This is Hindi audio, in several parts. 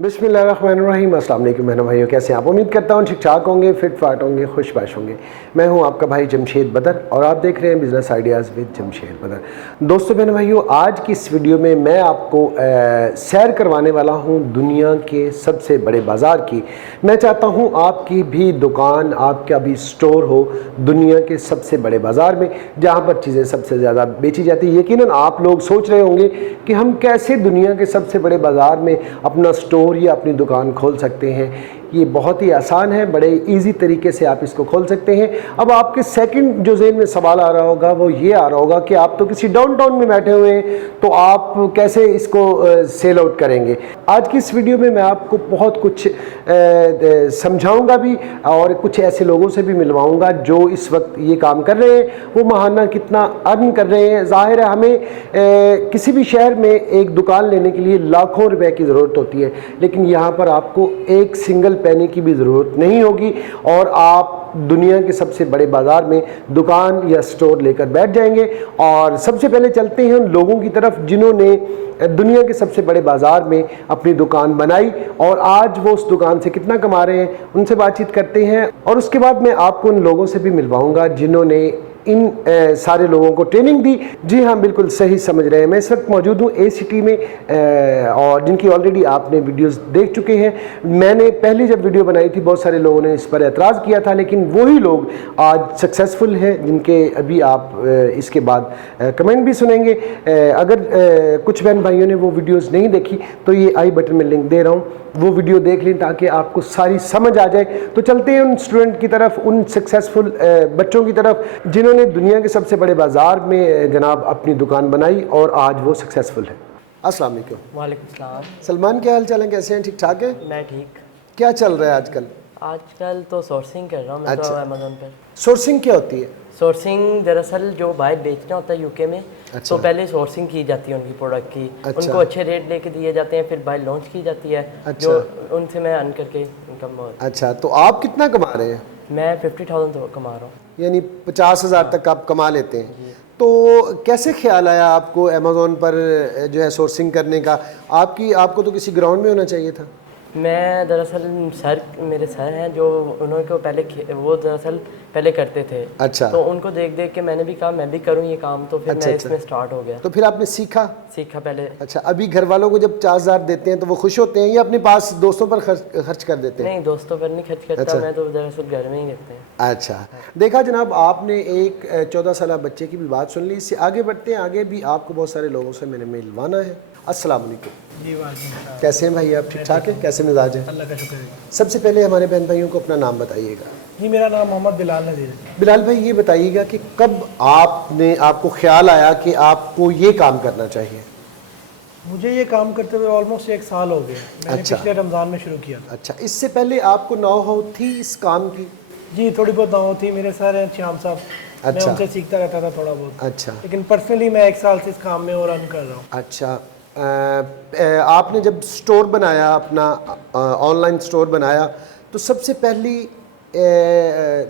बिस्मिल्लाहिर्रहमानिर्रहीम। अस्सलाम वालेकुम बहनों भाइयों, कैसे हैं आप? उम्मीद करता हूँ ठीक ठाक होंगे, फिट फाट होंगे, खुशबाश होंगे। मैं हूँ आपका भाई जमशेद बदर और आप देख रहे हैं बिज़नेस आइडियाज़ विद जमशेद बदर। दोस्तों बहनों भाइयों, आज की इस वीडियो में मैं आपको सैर करवाने वाला हूँ दुनिया के सबसे बड़े बाज़ार की। मैं चाहता हूँ आपकी भी दुकान, आपका भी स्टोर हो दुनिया के सबसे बड़े बाज़ार में, जहाँ पर चीज़ें सबसे ज़्यादा बेची जाती है। यकीनन आप लोग सोच रहे होंगे कि हम कैसे दुनिया के सबसे बड़े बाज़ार में अपना स्टोर या अपनी दुकान खोल सकते हैं। ये बहुत ही आसान है, बड़े इजी तरीके से आप इसको खोल सकते हैं। अब आपके सेकंड जो ज़हन में सवाल आ रहा होगा वो ये आ रहा होगा कि आप तो किसी डाउनटाउन में बैठे हुए हैं, तो आप कैसे इसको सेल आउट करेंगे। आज की इस वीडियो में मैं आपको बहुत कुछ समझाऊंगा भी और कुछ ऐसे लोगों से भी मिलवाऊंगा जो इस वक्त ये काम कर रहे हैं, वो माहाना कितना अर्न कर रहे हैं। ज़ाहिर है हमें किसी भी शहर में एक दुकान लेने के लिए लाखों रुपए की ज़रूरत होती है, लेकिन यहाँ पर आपको एक सिंगल पैनी की भी ज़रूरत नहीं होगी और आप दुनिया के सबसे बड़े बाज़ार में दुकान या स्टोर लेकर बैठ जाएंगे। और सबसे पहले चलते हैं उन लोगों की तरफ जिन्होंने दुनिया के सबसे बड़े बाज़ार में अपनी दुकान बनाई और आज वो उस दुकान से कितना कमा रहे हैं, उनसे बातचीत करते हैं। और उसके बाद मैं आपको उन लोगों से भी मिलवाऊंगा जिन्होंने इन सारे लोगों को ट्रेनिंग दी। जी हाँ, बिल्कुल सही समझ रहे हैं। मैं इस वक्त मौजूद हूँ ए सिटी में और जिनकी ऑलरेडी आपने वीडियोस देख चुके हैं। मैंने पहली जब वीडियो बनाई थी बहुत सारे लोगों ने इस पर एतराज़ किया था, लेकिन वही लोग आज सक्सेसफुल हैं जिनके अभी आप इसके बाद कमेंट भी सुनेंगे। अगर कुछ बहन भाइयों ने वो वीडियोज़ नहीं देखी तो ये आई बटन में लिंक दे रहा हूँ, वो वीडियो देख लें ताकि आपको सारी समझ आ जाए। तो चलते हैं उन स्टूडेंट की तरफ, उन सक्सेसफुल बच्चों की तरफ जिन्होंने दुनिया के सबसे बड़े बाज़ार में जनाब अपनी दुकान बनाई और आज वो सक्सेसफुल है। अस्सलाम वालेकुम। वालेकुम सलाम। सलमान, क्या हाल चाल है, कैसे हैं? ठीक ठाक है? मैं ठीक। क्या चल रहा है आजकल? आजकल तो सोर्सिंग कर रहा हूँ मैं। अच्छा। तो अमेज़न पर सोर्सिंग क्या होती है? सोर्सिंग दरअसल जो बाहर बेचना होता है यूके में, अच्छा। तो पहले सोर्सिंग की जाती है उनकी प्रोडक्ट की। अच्छा। उनको अच्छे रेट लेके दिए जाते हैं, फिर बाहर लॉन्च की जाती है। अच्छा। जो उनसे मैं अर्न करके इनकम। अच्छा, तो आप कितना कमा रहे हैं? मैं 50,000 तो कमा रहा हूँ, यानी 50,000 तक आप कमा लेते हैं। तो कैसे ख्याल आया आपको अमेज़ोन पर जो है सोर्सिंग करने का? आपको तो किसी ग्राउंड में होना चाहिए था। मैं दरअसल मेरे सर हैं जो उन्होंने को पहले वो दरअसल पहले करते थे। अच्छा। तो उनको देख देख के मैंने भी कहा मैं भी करूँ ये काम, तो फिर अच्छा, मैं अच्छा। इसमें स्टार्ट हो गया। तो फिर आपने सीखा पहले। अच्छा, अभी घर वालों को जब 50,000 देते हैं तो वो खुश होते हैं या अपने पास दोस्तों पर खर्च कर देते हैं? नहीं, दोस्तों पर नहीं खर्च करता। अच्छा। मैं तो दरअसल घर में ही रखते हैं। अच्छा, देखा जनाब, आपने एक 14 साल बच्चे की भी बात सुन ली। इससे आगे बढ़ते हैं, आगे भी आपको बहुत सारे लोगों से मैंने मिलवाना है। अस्सलाम वालेकुम। जी वालेकुम। कैसे हैं भाई आप? ठीक ठाक है? कैसे मिजाज है? अल्लाह का शुक्र है। सबसे पहले हमारे बहन भाइयों को अपना नाम बताइएगा। जी, मेरा नाम मोहम्मद बिलाल नज़ीर है। बिलाल भाई, ये बताइएगा कि कब आपको ख्याल आया कि आपको ये काम करना चाहिए? मुझे ये काम करते हुए ऑलमोस्ट 1 साल हो गया। मैंने अच्छा। पिछले रमज़ान में शुरू किया था। अच्छा, इससे पहले आपको नौ-हाउ थी इस काम की? जी, थोड़ी बहुत दाव थी। मेरे सर हैं श्याम साहब, मैं अच्छा। उनसे सीखता रहता था थोड़ा बहुत। अच्छा। लेकिन पर्सनली मैं 1 साल से इस काम में और रन कर रहा हूँ। अच्छा, आपने जब स्टोर बनाया, अपना ऑनलाइन स्टोर बनाया, तो सबसे पहली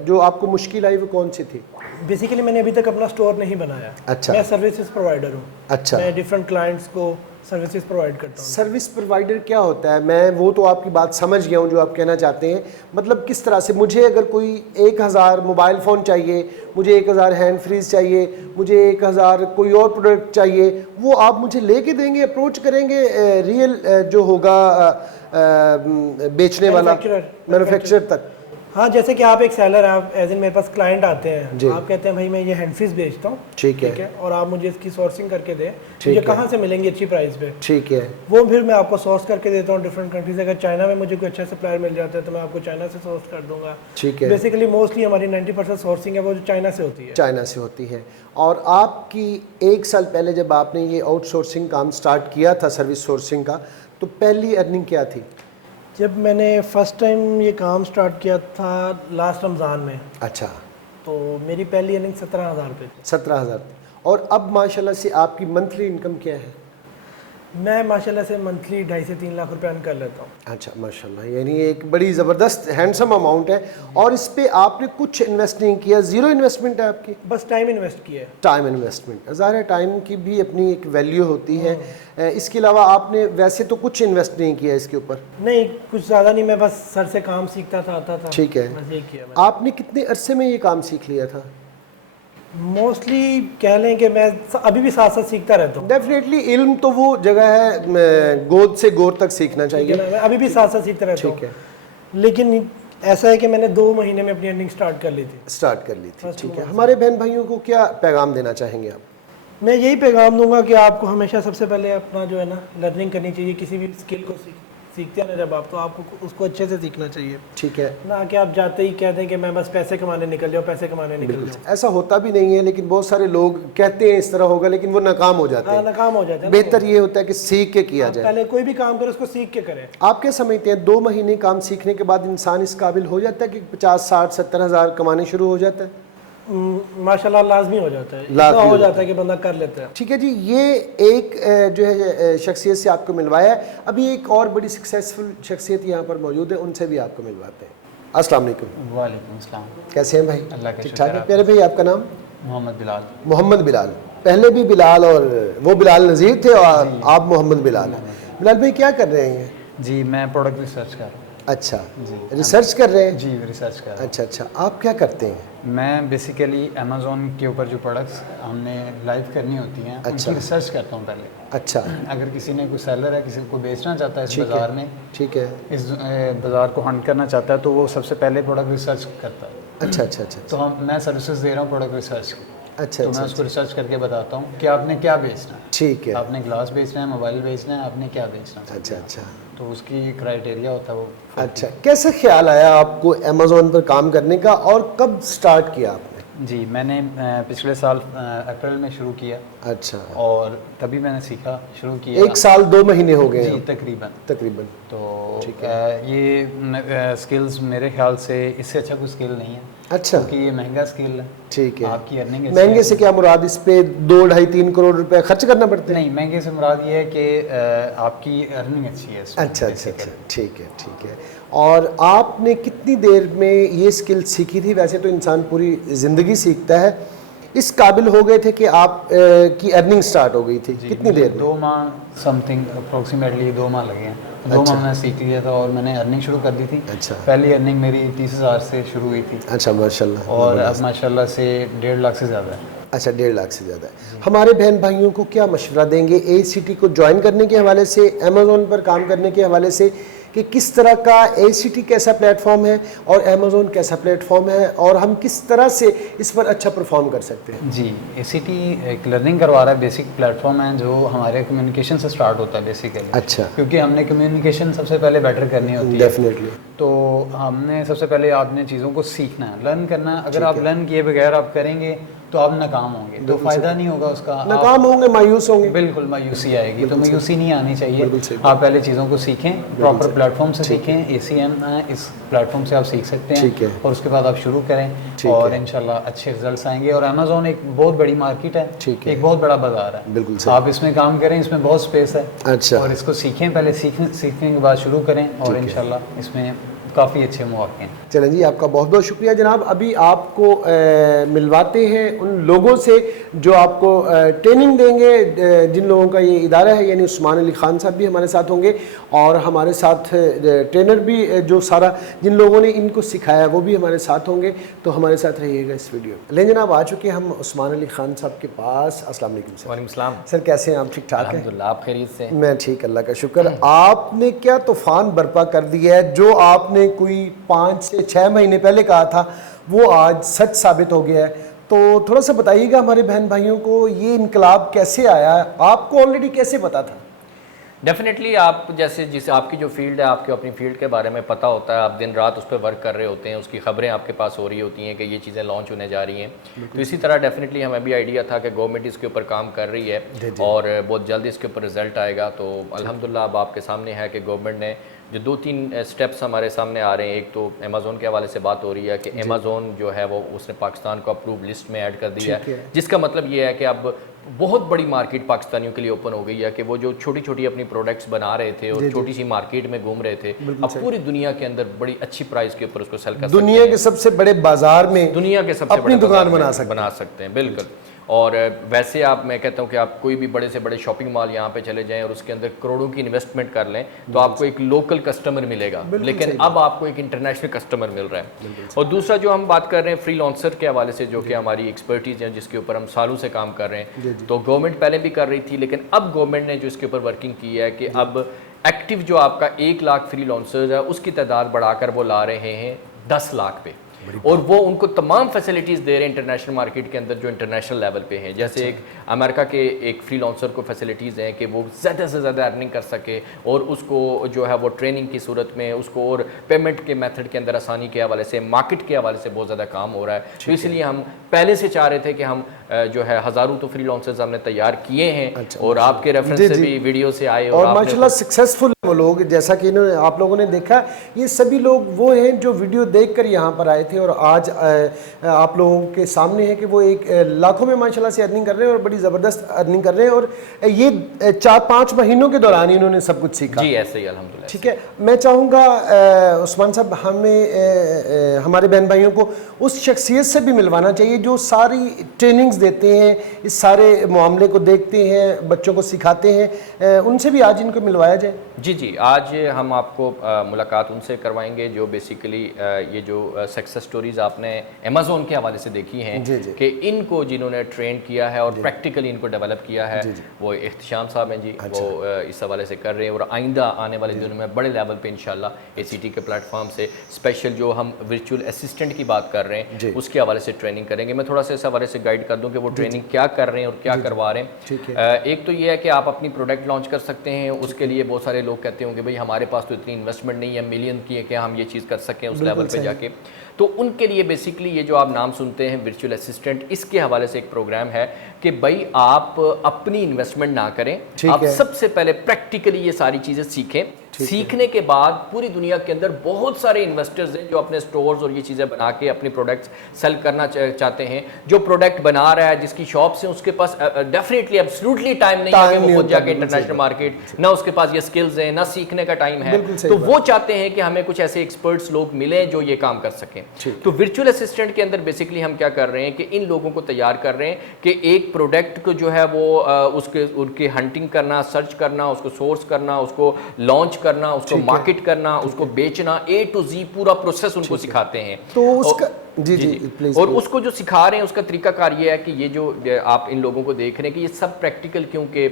जो आपको मुश्किल आई वो कौन सी थी? बेसिकली मैंने अभी तक अपना स्टोर नहीं बनाया। अच्छा। मैं सर्विसेज प्रोवाइडर हूँ। अच्छा। मैं डिफरेंट क्लाइंट्स को सर्विसेज प्रोवाइड करता हूँ। सर्विस प्रोवाइडर क्या होता है? मैं वो तो आपकी बात समझ गया हूँ जो आप कहना चाहते हैं। मतलब किस तरह से? मुझे अगर कोई 1000 मोबाइल फ़ोन चाहिए, मुझे 1000 हैंड फ्रीज चाहिए, मुझे 1000 कोई और प्रोडक्ट चाहिए, वो आप मुझे लेके देंगे, अप्रोच करेंगे रियल जो होगा बेचने वाला मैन्युफैक्चरर तक? हाँ, जैसे कि आप एक सेलर हैं, आप एज इन मेरे पास क्लाइंट आते जी। हैं, आप कहते हैं भाई मैं ये हैंड फ्रीज बेचता हूँ। ठीक है। और आप मुझे इसकी सोर्सिंग करके दें, ठीक मुझे है। कहाँ से मिलेंगी अच्छी प्राइस पे? ठीक है। वो फिर मैं आपको सोर्स करके देता हूँ डिफरेंट कंट्री से। अगर चाइना में मुझे कोई अच्छा सप्लायर मिल जाता है तो मैं आपको चाइना से सोर्स कर दूंगा। ठीक है। बेसिकली मोस्टली हमारी 90% सोर्सिंग है वो जो चाइना से होती है। चाइना से होती है। और आपकी 1 साल पहले जब आपने ये आउटसोर्सिंग काम स्टार्ट किया था, सर्विस सोर्सिंग का, तो पहली अर्निंग क्या थी? जब मैंने फर्स्ट टाइम ये काम स्टार्ट किया था लास्ट रमज़ान में, अच्छा, तो मेरी पहली अर्निंग 17,000 रुपये थी। 17,000। और अब माशाल्लाह से आपकी मंथली इनकम क्या है? मैं माशाल्लाह से मंथली 2.5 से 3 लाख रुपए अर्न कर लेता हूँ। अच्छा माशाल्लाह, यानी एक बड़ी ज़बरदस्त हैंडसम अमाउंट है। और इस पे आपने कुछ इन्वेस्ट नहीं किया, ज़ीरो इन्वेस्टमेंट है आपकी? बस टाइम इन्वेस्ट किया है। टाइम इन्वेस्टमेंट, ज़ाहिर है टाइम की भी अपनी एक वैल्यू होती है। इसके अलावा आपने वैसे तो कुछ इन्वेस्ट नहीं किया इसके ऊपर? नहीं, कुछ ज़्यादा नहीं, मैं बस सर से काम सीखता था, आता था। ठीक है। बस यही किया मैंने। आपने कितने अरसे में ये काम सीख लिया था? मोस्टली कह लें कि मैं अभी भी साथ साथ सीखता रहता हूँ। डेफिनेटली इल्म तो वो जगह है, गोद से गोर तक सीखना ठीक है चाहिए। ना, मैं अभी भी साथ साथ सीखता रहता ठीक है, हूँ। लेकिन ऐसा है कि मैंने 2 महीने में अपनी अर्निंग स्टार्ट कर ली थी। स्टार्ट कर ली थी। First ठीक है, month। हमारे बहन भाइयों को क्या पैगाम देना चाहेंगे आप? मैं यही पैगाम दूंगा कि आपको हमेशा सबसे पहले अपना जो है ना लर्निंग करनी चाहिए। किसी भी स्किल को सीखते हैं ना जब आप, तो आपको उसको अच्छे से सीखना चाहिए, ठीक है, ना कि आप जाते ही कह दें कि मैं बस पैसे कमाने निकल जाऊँ, पैसे कमाने निकल जाऊँ। ऐसा होता भी नहीं है, लेकिन बहुत सारे लोग कहते हैं इस तरह होगा, लेकिन वो नाकाम हो जाते हाँ, हैं। नाकाम हो जाता है। बेहतर ये होता है कि सीख के किया जाए। पहले कोई भी काम करें उसको सीख के करें। आप क्या समझते हैं, 2 महीने काम सीखने के बाद इंसान इस काबिल हो जाता है कि 50, 60, 70 हज़ार कमाने शुरू हो जाता है? माशाल्लाह लाजमी हो जाता है, लाजमी इतना हो हो जाता है कि बंदा कर लेता है। ठीक है जी, ये एक जो है शख्सियत से आपको मिलवाया है। अभी एक और बड़ी सक्सेसफुल शख्सियत यहाँ पर मौजूद है, उनसे भी आपको मिलवाते हैं। अस्सलाम वालेकुम। वालेकुम अस्सलाम। कैसे हैं भाई? अल्लाह का ठीक शुक्र ठाक है। है। प्यारे भाई आपका नाम? मोहम्मद बिलाल। मोहम्मद बिलाल। पहले भी बिलाल, और वो बिलाल नज़ीर थे और आप मोहम्मद बिलाल हैं। बिलाल भाई क्या कर रहे हैं? जी मैं प्रोडक्ट रिसर्च कर रहा हूँ। अच्छा, रिसर्च कर रहे हैं? जी रिसर्च कर रहा अच्छा अच्छा, आप क्या करते हैं? हूँ। मैं बेसिकली अमेज़ोन के ऊपर जो प्रोडक्ट्स हमने लाइव करनी होती हैं अच्छा। उनकी रिसर्च करता हूँ पहले। अच्छा, अगर किसी ने कोई सेलर है, किसी को बेचना चाहता है इस ठीक है। बाज़ार में, ठीक है। इस बाज़ार को हंट करना चाहता है, तो वो सबसे पहले प्रोडक्ट रिसर्च करता है। अच्छा अच्छा अच्छा तो मैं सर्विसेज दे रहा हूँ प्रोडक्ट रिसर्च की। अच्छा तो मैं अच्छा, उसको रिसर्च करके बताता हूँ कि आपने क्या बेचना है। ठीक है। आपने ग्लास बेचना है, मोबाइल बेचना है, आपने क्या बेचना है। अच्छा अच्छा तो उसकी क्राइटेरिया होता है वो। अच्छा, कैसे ख्याल आया आपको अमेज़ोन पर काम करने का और कब स्टार्ट किया आपने? जी मैंने पिछले साल अप्रैल में शुरू किया अच्छा, और तभी मैंने सीखा, शुरू किया। 1 साल 2 महीने हो गए जी हैं तकरीबन। तकरीबन। तो ये स्किल्स मेरे ख्याल से इससे अच्छा कोई स्किल नहीं है, अच्छा, क्योंकि ये महंगा स्किल है। ठीक है। आपकी अर्निंग महंगे से क्या मुराद? इस पे 2, 2.5, 3 करोड़ रुपए खर्च करना पड़ते हैं? नहीं, महंगे से मुराद ये है कि आपकी अर्निंग अच्छी है इसमें अच्छा अच्छा अच्छा, basically। ठीक है ठीक है। और आपने कितनी देर में ये स्किल सीखी थी? वैसे तो इंसान पूरी ज़िंदगी सीखता है, इस काबिल हो गए थे कि आप की अर्निंग स्टार्ट हो गई थी कितनी देर में? 2 माह समथिंग, अप्रोक्सीमेटली 2 माह लगे हैं। 2 अच्छा। माह में सीख लिया था और मैंने अर्निंग शुरू कर दी थी। अच्छा। पहली अर्निंग मेरी 30,000 से शुरू हुई थी अच्छा माशाल्लाह। और अब माशाल्लाह से 1.5 लाख से ज़्यादा है। अच्छा, 1.5 लाख से ज़्यादा है। हमारे बहन भाइयों को क्या मशवरा देंगे ACT को ज्वाइन करने के हवाले से, अमेज़ोन पर काम करने के हवाले से, कि किस तरह का ACT कैसा प्लेटफॉर्म है और अमेज़ोन कैसा प्लेटफॉर्म है और हम किस तरह से इस पर अच्छा परफॉर्म कर सकते हैं? जी ACT एक लर्निंग करवा रहा है, बेसिक प्लेटफॉर्म है जो हमारे कम्युनिकेशन से स्टार्ट होता है बेसिकली। अच्छा, क्योंकि हमने कम्युनिकेशन सबसे पहले बेटर करनी होती है। डेफिनेटली। तो हमने सबसे पहले आपने चीज़ों को सीखना है, लर्न करना है। अगर आप लर्न किए बगैर आप करेंगे तो आप नाकाम होंगे, तो फ़ायदा नहीं होगा उसका। नाकाम होंगे, मायूस होंगे। बिल्कुल मायूसी आएगी, तो मायूसी नहीं आनी बिल्कुल सही चाहिए। आप पहले चीज़ों को सीखें, प्रॉपर प्लेटफॉर्म से सीखें। ACM इस प्लेटफॉर्म से आप सीख सकते ठीक है। हैं और उसके बाद आप शुरू करें और इंशाल्लाह अच्छे रिजल्ट्स आएंगे। और अमेज़ोन एक बहुत बड़ी मार्केट है, ठीक है। एक बहुत बड़ा बाजार है। बिल्कुल सही। आप इसमें काम करें, इसमें बहुत स्पेस है। अच्छा, और इसको सीखें, पहले सीखने के बाद शुरू करें और इंशाल्लाह इसमें काफ़ी अच्छे मौके हैं। चलें जी, आपका बहुत बहुत शुक्रिया जनाब। अभी आपको मिलवाते हैं उन लोगों से जो आपको ट्रेनिंग देंगे, जिन लोगों का ये इदारा है, यानी उस्मान अली ख़ान साहब भी हमारे साथ होंगे और हमारे साथ ट्रेनर भी जो सारा जिन लोगों ने इनको सिखाया वो भी हमारे साथ होंगे। तो हमारे साथ रहिएगा इस वीडियो में। लेकिन जनाब आ चुके हम उस्मान अली ख़ान साहब के पास। अस्सलाम वालेकुम सर। वालेकुम सलाम। सर कैसे हैं आप? ठीक ठाक हैं? अल्हम्दुलिल्लाह, आप खैरियत से? मैं ठीक, अल्लाह का शुक्र। आपने क्या तूफ़ान बर्पा कर दिया है, जो आपने कोई 5 से 6 महीने पहले कहा था वो आज सच साबित हो गया है। तो थोड़ा सा बताइएगा हमारे बहन भाइयों को ये इनकलाब कैसे आया, आपको ऑलरेडी कैसे पता था? डेफिनेटली आप जैसे जिस आपकी जो फील्ड है, आपको अपनी फील्ड के बारे में पता होता है, आप दिन रात उस पर वर्क कर रहे होते हैं, उसकी खबरें आपके पास हो रही होती हैं कि ये चीज़ें लॉन्च होने जा रही हैं। तो इसी तरह डेफिनेटली हमें भी आइडिया था कि गवर्नमेंट इसके ऊपर काम कर रही है और बहुत जल्द इसके ऊपर रिजल्ट आएगा। तो अल्हम्दुलिल्लाह अब आपके सामने है कि गवर्नमेंट ने जो 2-3 स्टेप्स हमारे सामने आ रहे हैं। एक तो अमेज़ोन के हवाले से बात हो रही है कि अमेज़ोन जो है वो उसने पाकिस्तान को अप्रूव लिस्ट में ऐड कर दिया है, जिसका मतलब ये है कि अब बहुत बड़ी मार्केट पाकिस्तानियों के लिए ओपन हो गई है कि वो जो छोटी छोटी अपनी प्रोडक्ट्स बना रहे थे और छोटी सी मार्केट में घूम रहे थे, अब पूरी दुनिया के अंदर बड़ी अच्छी प्राइस के ऊपर उसको सेल कर सकते हैं। दुनिया के सबसे बड़े बाजार में दुनिया के सबसे अपनी बड़े दुकान बाजार में बना सकते हैं, बिल्कुल। और वैसे आप, मैं कहता हूँ कि आप कोई भी बड़े से बड़े शॉपिंग मॉल यहाँ पे चले जाएं और उसके अंदर करोड़ों की इन्वेस्टमेंट कर लें तो आपको एक लोकल कस्टमर मिलेगा, लेकिन अब आपको एक इंटरनेशनल कस्टमर मिल रहा है। और दूसरा जो हम बात कर रहे हैं फ्रीलांसर के हवाले से, जो कि हमारी एक्सपर्टीज़ है, जिसके ऊपर हम सालों से काम कर रहे हैं, तो गवर्नमेंट पहले भी कर रही थी, लेकिन अब गवर्नमेंट ने जो इसके ऊपर वर्किंग की है कि अब एक्टिव जो आपका 1 लाख फ्रीलांसर्स है उसकी तादाद बढ़ाकर वो ला रहे हैं 10 लाख पे, और वो उनको तमाम फैसिलिटीज़ दे रहे हैं इंटरनेशनल मार्केट के अंदर जो इंटरनेशनल लेवल पे हैं। जैसे एक अमेरिका के एक फ्रीलांसर को फैसिलिटीज़ हैं कि वो ज़्यादा से ज़्यादा अर्निंग कर सके, और उसको जो है वो ट्रेनिंग की सूरत में उसको और पेमेंट के मेथड के अंदर आसानी के हवाले से, मार्केट के हवाले से बहुत ज़्यादा काम हो रहा है। तो इसलिए हम पहले से चाह रहे थे कि हम जो है हज़ारों तो फ्रीलांसर्स हमने तैयार किए हैं, और आपके रेफरेंस से भी वीडियो से आए और माशाल्लाह सक्सेसफुल वो लोग, जैसा कि इन्होंने आप लोगों ने देखा, ये सभी लोग वो हैं जो वीडियो देखकर यहाँ पर आए थे और आज आप लोगों के सामने है कि वो एक लाखों में माशाल्लाह से अर्निंग कर रहे हैं और बड़ी ज़बरदस्त अर्निंग कर रहे हैं। और ये 4-5 महीनों के दौरान इन्होंने सब कुछ सीखा। जी ऐसे ही अल्हम्दुलिल्लाह। ठीक है, मैं चाहूँगा उस्मान साहब, हमें हमारे बहन भाइयों को उस शख्सियत से भी मिलवाना चाहिए जो सारी ट्रेनिंग्स देते हैं, इस सारे मामले को देखते हैं, बच्चों को सिखाते हैं, उनसे भी आज इनको मिलवाया जाए। जी जी, आज हम आपको मुलाकात उनसे करवाएंगे जो बेसिकली ये जो सक्सेस स्टोरीज आपने अमेज़ॉन के हवाले से देखी हैं कि इनको जिन्होंने ट्रेन किया है और प्रैक्टिकली इनको डेवलप किया है, वो इख्तिशाम साहब हैं जी। वो इस हवाले से कर रहे हैं, और आइंदा आने वाले दिनों में बड़े लेवल पे इंशाल्लाह ACT के प्लेटफॉर्म से स्पेशल जो हम वर्चुअल असिस्टेंट की बात कर रहे हैं उसके हवाले से ट्रेनिंग करेंगे। मैं थोड़ा सा इस हवाले से गाइड कर दूँ कि वो ट्रेनिंग क्या कर रहे हैं और क्या करवा रहे हैं। एक तो ये है कि आप अपनी प्रोडक्ट लॉन्च कर सकते हैं, उसके लिए बहुत सारे लोग कहते होंगे भाई हमारे पास तो इतनी इन्वेस्टमेंट नहीं है मिलियन की है कि हम ये चीज़ कर सकें उस लेवल पे जाके, तो उनके लिए बेसिकली ये जो आप नाम सुनते हैं वर्चुअल असिस्टेंट, इसके हवाले से एक प्रोग्राम है कि भाई आप अपनी इन्वेस्टमेंट ना करें, आप सबसे पहले प्रैक्टिकली ये सारी चीज़ें सीखें। सीखने के बाद पूरी दुनिया के अंदर बहुत सारे इन्वेस्टर्स हैं जो अपने स्टोर्स और ये चीज़ें बना के अपनी प्रोडक्ट्स सेल करना चाहते हैं। जो प्रोडक्ट बना रहा है, जिसकी शॉप से, उसके पास डेफिनेटली एब्सोल्युटली टाइम नहीं है कि वो खुद जाके इंटरनेशनल मार्केट, ना उसके पास ये स्किल्स हैं, ना सीखने का टाइम है, तो वो चाहते हैं कि हमें कुछ ऐसे एक्सपर्ट्स लोग मिले जो ये काम कर सकें। तो वर्चुअल असिस्टेंट के अंदर बेसिकली हम क्या कर रहे हैं कि इन लोगों को तैयार कर रहे हैं कि एक प्रोडक्ट को जो है वो उनकी हंटिंग करना, सर्च करना, उसको सोर्स करना, उसको लॉन्च करना, उसको मार्केट करना, उसको बेचना, A to Z पूरा प्रोसेस उनको सिखाते हैं। तो उसका जी जी प्लीज, और उसको जो सिखा रहे हैं उसका तरीकाकार ये है कि ये जो आप इन लोगों को देख रहे हैं कि ये सब प्रैक्टिकल, क्योंकि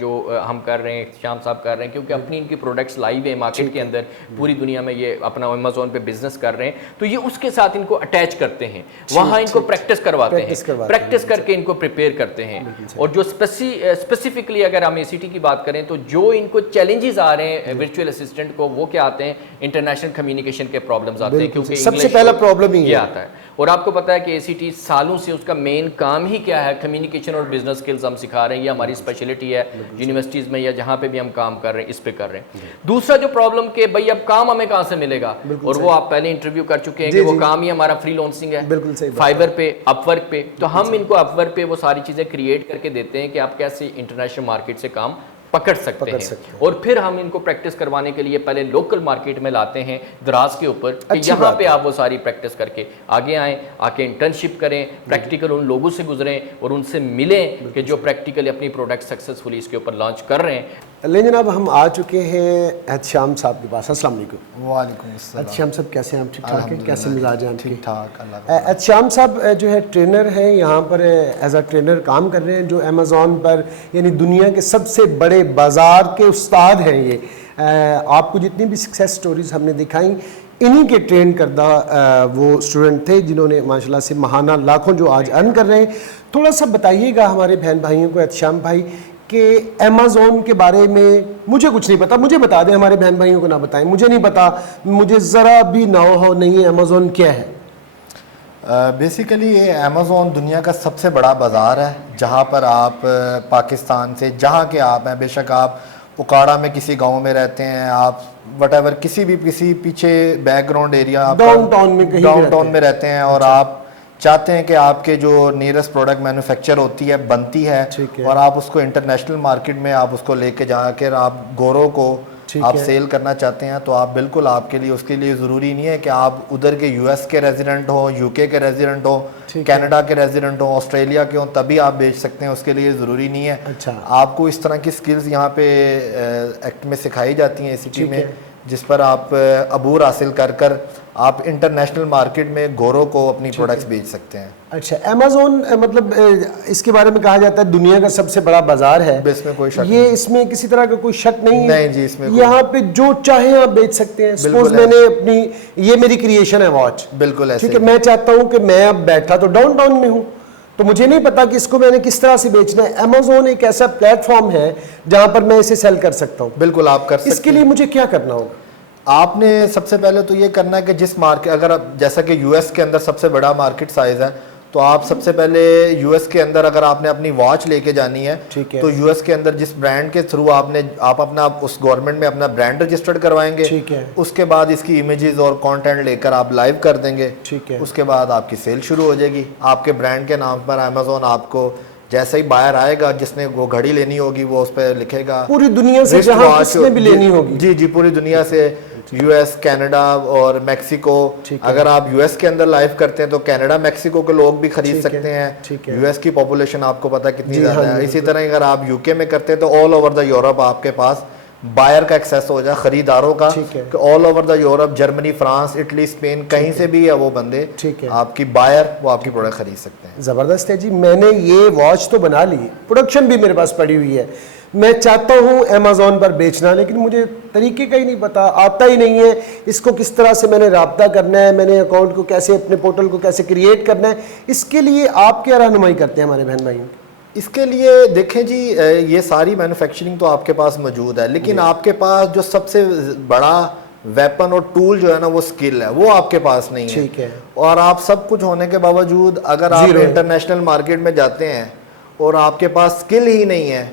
जो हम कर रहे हैं, श्याम साहब कर रहे हैं, क्योंकि अपनी इनकी प्रोडक्ट्स लाइव है मार्केट के अंदर, पूरी दुनिया में ये अपना अमेज़ॉन पे बिजनेस कर रहे हैं, तो ये उसके साथ इनको अटैच करते हैं, वहाँ इनको प्रैक्टिस करवाते हैं, प्रैक्टिस करके इनको प्रिपेयर करते हैं। और जो स्पेसिफिकली अगर हम ACT की बात करें तो जो इनको चैलेंजेस आ रहे हैं वर्चुअल असिस्टेंट को, वो क्या आते हैं, इंटरनेशनल कम्युनिकेशन के प्रॉब्लम्स आते हैं, क्योंकि सबसे पहला प्रॉब्लम ही आता है। और आपको पता है कि ACT सालों से उसका मेन काम ही क्या है, कम्युनिकेशन और बिजनेस स्किल्स हम सिखा रहे हैं, ये हमारी स्पेशलिटी है यूनिवर्सिटीज़ में या जहाँ पे भी हम काम कर रहे हैं, इस पे कर रहे हैं। दूसरा जो प्रॉब्लम के भाई अब काम हमें कहाँ से मिलेगा, और वो आप पहले इंटरव्यू कर चुके हैं कि वो काम ही हमारा फ्रीलांसिंग है, फाइवर पे, अपवर्क पे। तो हम इनको अपवर्क पे वो सारी चीज़ें क्रिएट करके देते हैं कि आप कैसे इंटरनेशनल मार्केट से काम पकड़ सकते हैं। और फिर हम इनको प्रैक्टिस करवाने के लिए पहले लोकल मार्केट में लाते हैं दराज के ऊपर, कि यहाँ पे आप वो सारी प्रैक्टिस करके आगे आएँ, आके इंटर्नशिप करें, प्रैक्टिकल उन लोगों से गुजरें और उनसे मिलें कि जो प्रैक्टिकली अपनी प्रोडक्ट सक्सेसफुली इसके ऊपर लॉन्च कर रहे हैं। लेकिन जनाब हम आ चुके हैं एहतिशाम साहब के पास। अस्सलाम वालेकुम। वालेकुम अस्सलाम। एहतिशाम साहब कैसे हैं आप? ठीक ठाक हैं? कैसे मिजाज हैं? ठीक ठाक अल्लाह। एहतिशाम साहब जो है ट्रेनर हैं, यहाँ पर एज अ ट्रेनर काम कर रहे हैं, जो अमेज़ॉन पर यानी दुनिया के सबसे बड़े बाज़ार के उस्ताद हैं ये। आपको जितनी भी सक्सेस स्टोरीज हमने दिखाई, इन्हीं के ट्रेन करदा वो स्टूडेंट थे जिन्होंने माशाल्लाह से महाना लाखों जो आज अर्न कर रहे हैं। थोड़ा सा बताइएगा हमारे बहन भाइयों को, एहतिशाम भाई, कि अमेज़ॉन के बारे में मुझे कुछ नहीं पता, मुझे बता दें, हमारे बहन भाइयों को ना बताएं, मुझे नहीं पता, मुझे ज़रा भी नो नहीं है अमेज़ॉन क्या है। बेसिकली ये अमेज़ॉन दुनिया का सबसे बड़ा बाज़ार है, जहाँ पर आप पाकिस्तान से जहाँ के आप हैं, बेशक आप उकाड़ा में किसी गांव में रहते हैं, आप वटेवर किसी पीछे बैकग्राउंड एरिया डाउनटाउन में में रहते हैं, और आप चाहते हैं कि आपके जो नियरेस्ट प्रोडक्ट मैन्युफैक्चर होती है, बनती है, ठीक है। और आप उसको इंटरनेशनल मार्केट में आप उसको लेके जाकर आप गोरों को ठीक आप है। सेल करना चाहते हैं, तो आप बिल्कुल, आपके लिए उसके लिए ज़रूरी नहीं है कि आप उधर के यूएस के रेजिडेंट हो, यूके के रेजिडेंट हो, कनाडा के रेजिडेंट हो, ऑस्ट्रेलिया के हो, तभी आप बेच सकते हैं। उसके लिए ज़रूरी नहीं है। अच्छा। आपको इस तरह की स्किल्स यहाँ पे एक्ट में सिखाई जाती हैं ACT ठीक में, है। जिस पर आप अबूर हासिल कर कर आप इंटरनेशनल मार्केट में गोरों को अपनी प्रोडक्ट्स बेच सकते हैं। अच्छा, अमेज़ोन मतलब इसके बारे में कहा जाता है दुनिया का सबसे बड़ा बाजार है, इसमें कोई शक ये इसमें किसी तरह का कोई शक नहीं है? नहीं जी, इसमें कोई- यहाँ पे जो चाहे आप बेच सकते हैं। सपोज मैंने अपनी, ये मेरी क्रिएशन है वॉच, बिल्कुल ऐसे ठीक है, मैं चाहता हूँ कि मैं अब बैठा तो डाउनटाउन में हूँ, तो मुझे नहीं पता कि इसको मैंने किस तरह से बेचना है। अमेज़ोन एक ऐसा प्लेटफॉर्म है जहाँ पर मैं इसे सेल कर सकता हूँ। बिल्कुल आप कर सकते इसके लिए मुझे क्या करना होगा? आपने सबसे पहले तो ये करना है कि जिस मार्केट, अगर आप जैसा कि यूएस के अंदर सबसे बड़ा मार्केट साइज है, तो आप सबसे पहले यूएस के अंदर अगर आपने अपनी वॉच लेके जानी है, ठीक है। तो यूएस के अंदर जिस ब्रांड के थ्रू आप अपना उस गवर्नमेंट में अपना ब्रांड रजिस्टर्ड करवाएंगे, ठीक है। उसके बाद इसकी इमेजेस और कंटेंट लेकर आप लाइव कर देंगे, ठीक है। उसके बाद आपकी सेल शुरू हो जाएगी। आपके ब्रांड के नाम पर अमेज़ॉन आपको जैसे ही बायर आएगा, जिसने वो घड़ी लेनी होगी, वो उस पर लिखेगा पूरी दुनिया से wrist जहाँ watch, किसने भी लेनी होगी। जी जी, पूरी दुनिया से, यूएस, कनाडा और मेक्सिको। अगर आप यूएस के अंदर लाइव करते हैं तो कनाडा, मेक्सिको के लोग भी खरीद सकते हैं। ठीक है। यूएस की पॉपुलेशन आपको पता है कितनी जी, ज़्यादा हाँ है। जी, इसी तरह अगर आप यूके में करते हैं तो ऑल ओवर द यूरोप आपके पास बायर का एक्सेस हो जाए, खरीदारों का, ठीक है। कि all over the Europe, Germany, France, Italy, Spain, कहीं से भी है वो बंदे, ठीक है। आपकी बायर वो आपकी प्रोडक्ट खरीद सकते हैं। ज़बरदस्त है जी। मैंने ये वॉच तो बना ली, प्रोडक्शन भी मेरे पास पड़ी हुई है, मैं चाहता हूँ अमेज़ॉन पर बेचना, लेकिन मुझे तरीके का ही नहीं पता, आता ही नहीं है इसको किस तरह से मैंने राब्ता करना है, मैंने अकाउंट को कैसे, अपने पोर्टल को कैसे क्रिएट करना है। इसके लिए आप क्या रहनुमाई करते हैं हमारे बहन भाइयों की? इसके लिए देखें जी, ये सारी मैन्युफैक्चरिंग तो आपके पास मौजूद है, लेकिन आपके पास जो सबसे बड़ा वेपन और टूल जो है ना, वो स्किल है, वो आपके पास नहीं है। ठीक है। और आप सब कुछ होने के बावजूद अगर आप Zero है। इंटरनेशनल मार्केट में जाते हैं और आपके पास स्किल ही नहीं है,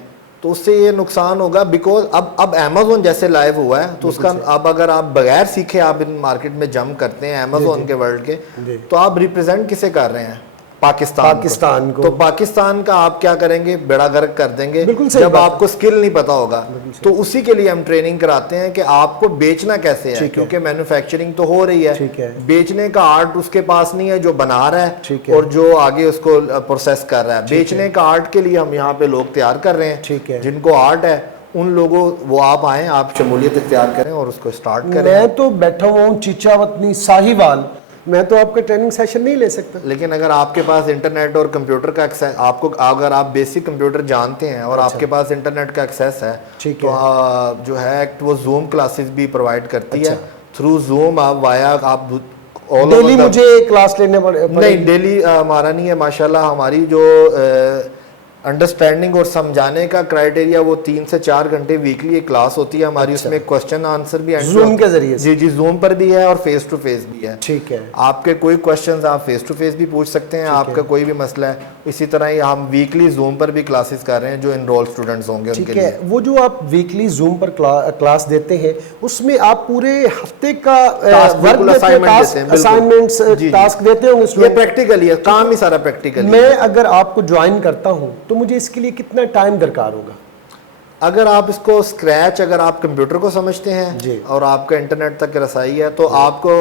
तो उससे ये नुकसान होगा। बिकॉज अब अमेज़ोन जैसे लाइव हुआ है, तो उसका अब अगर आप बगैर सीखे आप इन मार्केट में जंप करते हैं अमेज़ोन के वर्ल्ड के, तो आप रिप्रेजेंट किसे कर रहे हैं? पाकिस्तान को। तो पाकिस्तान का आप क्या करेंगे? बेड़ा गर्क कर देंगे। बिल्कुल सही जब बात है। आपको स्किल नहीं पता होगा, तो उसी के लिए हम ट्रेनिंग कराते हैं कि आपको बेचना कैसे है, ठीक है। क्योंकि मैन्युफैक्चरिंग तो हो रही ठीक है। है, बेचने का आर्ट उसके पास नहीं है जो बना रहा ठीक है है। और जो आगे उसको प्रोसेस कर रहा है। बेचने का आर्ट के लिए हम यहाँ पे लोग तैयार कर रहे हैं, ठीक है। जिनको आर्ट है उन लोगों, वो आप आए, आप शमूलियत इख्तियार करें और उसको स्टार्ट करें। मैं तो बैठा हुआ हूँ चीचावतनी साहिवाल, मैं तो आपका ट्रेनिंग सेशन नहीं ले सकता। लेकिन अगर आपके पास इंटरनेट और कंप्यूटर का एक्सेस, आपको अगर आप बेसिक कंप्यूटर जानते हैं और आपके पास इंटरनेट का एक्सेस है, ठीक तो जो है वो जूम क्लासेस भी प्रोवाइड करती है। थ्रू जूम आप वाया आप डेली मुझे क्लास लेने पड़े? नहीं, डेली हमारा नहीं है माशाल्लाह। हमारी जो अंडरस्टैंडिंग और समझाने का क्राइटेरिया वो 3 से 4 घंटे वीकली एक क्लास होती है हमारी। उसमें क्वेश्चन आंसर भी जूम के जरिए से? जी जी, जूम पर भी है और फेस टू फेस भी है। ठीक है। आपके कोई क्वेश्चंस आप फेस टू फेस भी पूछ सकते हैं, आपका कोई भी मसला है। इसी तरह ही हम वीकली जूम पर भी क्लासेस कर रहे हैं जो इनरोल स्टूडेंट्स होंगे उनके ठीक लिए। है। वो जो आप वीकली जूम पर क्लास देते हैं, उसमें आप पूरे हफ्ते का वर्क देते हैं, असाइनमेंट्स, टास्क देते होंगे? ये प्रैक्टिकली है, काम ही सारा प्रैक्टिकल। मैं अगर आपको ज्वाइन करता हूँ तो मुझे इसके लिए कितना टाइम दरकार होगा? अगर आप इसको स्क्रैच, अगर आप कंप्यूटर को समझते हैं और आपका इंटरनेट तक रसाई है, तो आपको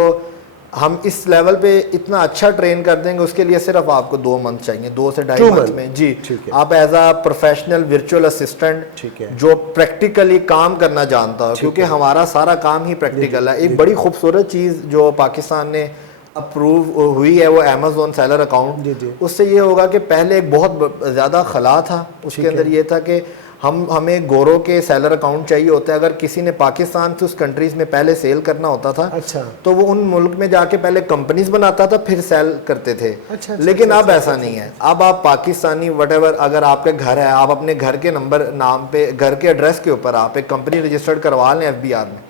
हम इस लेवल पे इतना अच्छा ट्रेन कर देंगे। उसके लिए सिर्फ आपको 2 मंथ चाहिए, 2 से 2.5 मंथ में जी। आप as a professional virtual assistant जो प्रैक्टिकली काम करना जानता हो, क्योंकि हमारा सारा काम ही प्रैक्टिकल है। एक बड़ी खूबसूरत चीज़ जो पाकिस्तान ने अप्रूव हुई है वो अमेज़ॉन सेलर अकाउंट। उससे ये होगा कि पहले एक बहुत ज़्यादा खला था, उसके अंदर ये था कि हमें गोरों के सेलर अकाउंट चाहिए होते हैं। अगर किसी ने पाकिस्तान से उस कंट्रीज में पहले सेल करना होता था, तो वो उन मुल्क में जाके पहले कंपनीज बनाता था, फिर सेल करते थे। लेकिन अब ऐसा नहीं है। अब आप पाकिस्तानी वटेवर, अगर आपका घर है, आप अपने घर के नंबर नाम पे, घर के एड्रेस के ऊपर आप एक कंपनी रजिस्टर्ड करवा लें FBR में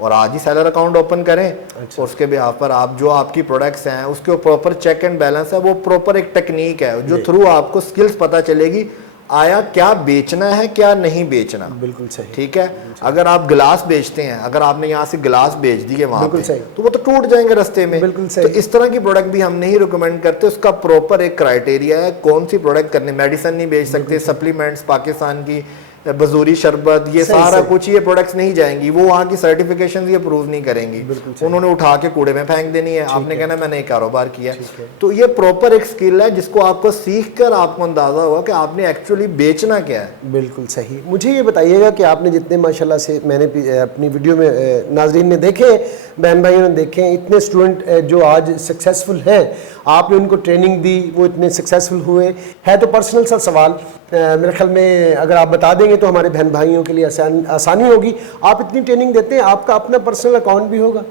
और आज ही सेलर अकाउंट ओपन करें। और उसके बिहाफ पर आप जो आपकी प्रोडक्ट्स हैं उसके प्रॉपर चेक एंड बैलेंस है, वो प्रॉपर एक टेक्निक है जो थ्रू आपको स्किल्स पता चलेगी। आया क्या बेचना है क्या नहीं बेचना। बिल्कुल सही। ठीक है, अगर आप गिलास बेचते हैं, अगर आपने यहाँ से गिलास बेच दिए वहां बिल्कुल पे, सही। तो वो तो टूट जाएंगे रास्ते में। बिल्कुल सही। तो इस तरह की प्रोडक्ट भी हम नहीं रिकमेंड करते, उसका प्रॉपर एक क्राइटेरिया है कौन सी प्रोडक्ट करनी। मेडिसिन नहीं बेच सकते, सप्लीमेंट्स पाकिस्तान की बजूरी शरबत, ये सही, सारा सही। कुछ ये प्रोडक्ट्स नहीं जाएंगी, वो वहाँ की सर्टिफिकेशन ये अप्रूव नहीं करेंगी, उन्होंने उठा के कूड़े में फेंक देनी है। आपने कहना मैंने एक कारोबार किया। तो ये प्रॉपर एक स्किल है जिसको आपको सीख कर आपको अंदाजा होगा कि आपने एक्चुअली बेचना क्या है। बिल्कुल सही। मुझे ये बताइएगा कि आपने जितने माशाल्लाह से मैंने अपनी वीडियो में नाजरीन ने देखे, बहन भाइयों ने देखे, इतने स्टूडेंट जो आज सक्सेसफुल हैं, आपने उनको ट्रेनिंग दी, वो इतने सक्सेसफुल हुए। है तो पर्सनल सा सवाल, मेरे ख्याल में अगर आप बता देंगे तो हमारे बहन भाइयों के लिए आसानी होगी। आप इतनी ट्रेनिंग देते हैं, आपका अपना पर्सनल अकाउंट भी होगा?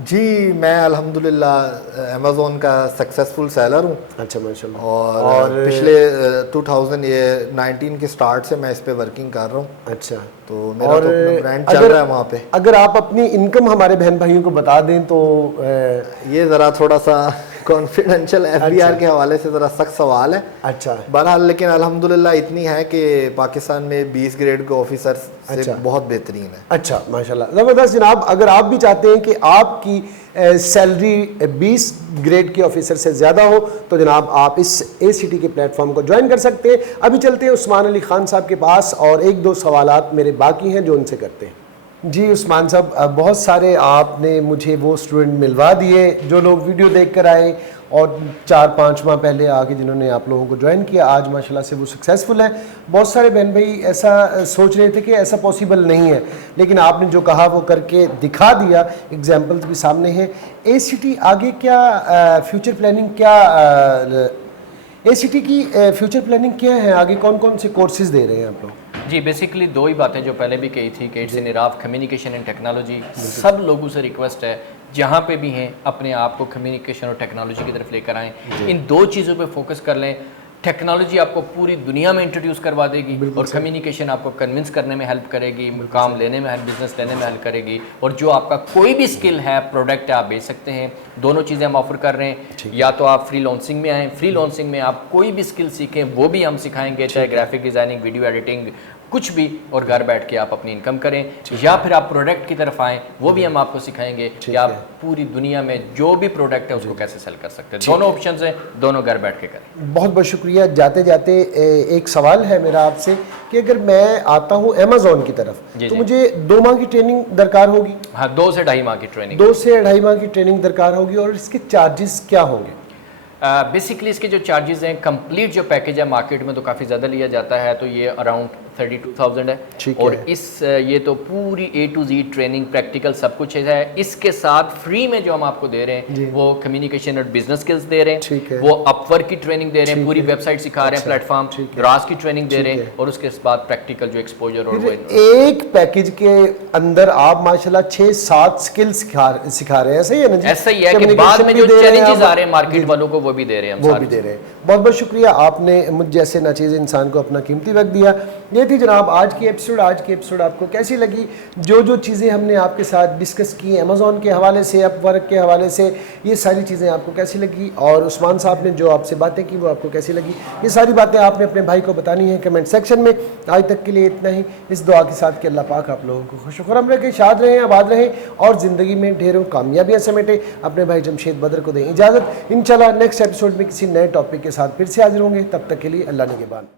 जी, मैं अल्हम्दुलिल्लाह अमेज़ोन का सक्सेसफुल सेलर हूँ। अच्छा, माशाल्लाह। और पिछले 2019 के स्टार्ट से मैं इस पे वर्किंग कर रहा हूँ। अच्छा, तो मेरा तो अपना ब्रांड चल रहा है वहाँ पे। अगर आप अपनी इनकम हमारे बहन भाइयों को बता दें तो ये ज़रा थोड़ा सा कॉन्फिडेंशियल एफबीआर के हवाले से ज़रा सख्त सवाल है। अच्छा, बहरहाल लेकिन अल्हम्दुलिल्लाह इतनी है कि पाकिस्तान में 20 ग्रेड के ऑफिसर से अच्छा। बहुत बेहतरीन है। अच्छा, माशाल्लाह, ज़बरदस्त जनाब। अगर आप भी चाहते हैं कि आपकी सैलरी 20 ग्रेड के ऑफिसर से ज़्यादा हो तो जनाब आप इस ACT के प्लेटफॉर्म को ज्वाइन कर सकते हैं। अभी चलते हैं उस्मान अली खान साहब के पास और एक दो सवालात मेरे बाकी हैं जो उनसे करते हैं। जी उस्मान साहब, बहुत सारे आपने मुझे वो स्टूडेंट मिलवा दिए जो लोग वीडियो देख कर आए और 4-5 माह पहले आके जिन्होंने आप लोगों को ज्वाइन किया, आज माशाल्लाह से वो सक्सेसफुल हैं। बहुत सारे बहन भाई ऐसा सोच रहे थे कि ऐसा पॉसिबल नहीं है, लेकिन आपने जो कहा वो करके दिखा दिया, एग्जाम्पल्स भी सामने हैं। ACT आगे क्या फ्यूचर प्लानिंग, क्या ACT की फ्यूचर प्लानिंग क्या है? आगे कौन कौन से कोर्सेज दे रहे हैं आप लोग? जी, बेसिकली दो ही बातें जो पहले भी कही थी कि it's in era of communication and technology. सब लोगों से रिक्वेस्ट है जहाँ पे भी हैं अपने आप को कम्युनिकेशन और टेक्नोलॉजी की तरफ लेकर आएँ। इन दो चीज़ों पे फोकस कर लें। टेक्नोलॉजी आपको पूरी दुनिया में इंट्रोड्यूस करवा देगी और कम्युनिकेशन आपको कन्विंस करने में हेल्प करेगी, काम लेने में, बिजनेस लेने में हेल्प करेगी। और जो आपका कोई भी स्किल है, प्रोडक्ट है, आप बेच सकते हैं। दोनों चीज़ें हम ऑफर कर रहे हैं। या तो आप फ्री लॉन्सिंग में आएँ, फ्री लॉन्सिंग में आप कोई भी स्किल सीखें, वो भी हम सिखाएंगे, चाहे ग्राफिक डिज़ाइनिंग, वीडियो एडिटिंग, कुछ भी, और घर बैठ के आप अपनी इनकम करें। या फिर आप प्रोडक्ट की तरफ आएँ, वो भी हम आपको सिखाएंगे कि आप पूरी दुनिया में जो भी प्रोडक्ट है उसको कैसे सेल कर सकते हैं। दोनों ऑप्शंस हैं, दोनों घर बैठ के करें। बहुत बहुत शुक्रिया। जाते जाते एक सवाल है मेरा आपसे कि अगर मैं आता हूँ अमेज़ॉन की तरफ तो मुझे 2 माह की ट्रेनिंग दरकार होगी? हाँ, 2 से 2.5 माह की ट्रेनिंग। 2 से 2.5 माह की ट्रेनिंग दरकार होगी। और इसके चार्जेस क्या होंगे? बेसिकली इसके जो चार्जेस हैं, कंप्लीट जो पैकेज है मार्केट में तो काफ़ी ज़्यादा लिया जाता है, तो ये अराउंड 32,000 है। और ये तो पूरी A to Z training, practical सब कुछ है। इसके साथ फ्री में जो हम आपको दे रहे हैं वो कम्युनिकेशन और बिजनेस स्किल्स दे रहे हैं, वो अपवर्क की ट्रेनिंग दे रहे हैं, पूरी वेबसाइट सिखा रहे हैं, प्लेटफॉर्म ग्रास की ट्रेनिंग दे रहे हैं, और उसके बाद प्रैक्टिकल जो एक्सपोजर। और एक पैकेज के अंदर आप माशाल्लाह 6-7 स्किल्स सिखा रहे हैं, सही है ना जी? ऐसा ही है कि बाद में जो चैलेंजेस आ रहे हैं मार्केट वालों को वो भी दे रहे हैं, वो भी दे रहे हैं। बहुत बहुत शुक्रिया, आपने मुझ जैसे नाचीज़ इंसान को अपना कीमती वक्त दिया। ये थी जनाब आज की एपिसोड आपको कैसी लगी? जो चीज़ें हमने आपके साथ डिस्कस की अमेज़ॉन के हवाले से, अपवर्क के हवाले से, ये सारी चीज़ें आपको कैसी लगी? और उस्मान साहब ने जो आपसे बातें की वो आपको कैसी लगी? ये सारी बातें आपने अपने भाई को बतानी है कमेंट सेक्शन में। आज तक के लिए इतना ही, इस दुआ के साथ कि अल्लाह पाक आप लोगों को खुश खुरम रखे, शाद रहें, आबाद रहें और ज़िंदगी में ढेरों कामयाबियाँ समेटे। अपने भाई जमशेद बदर को दें इजाज़त। इंशाल्लाह नेक्स्ट एपिसोड में किसी नए टॉपिक के साथ फिर से हाजिर होंगे। तब तक के लिए अल्लाह निगहबान।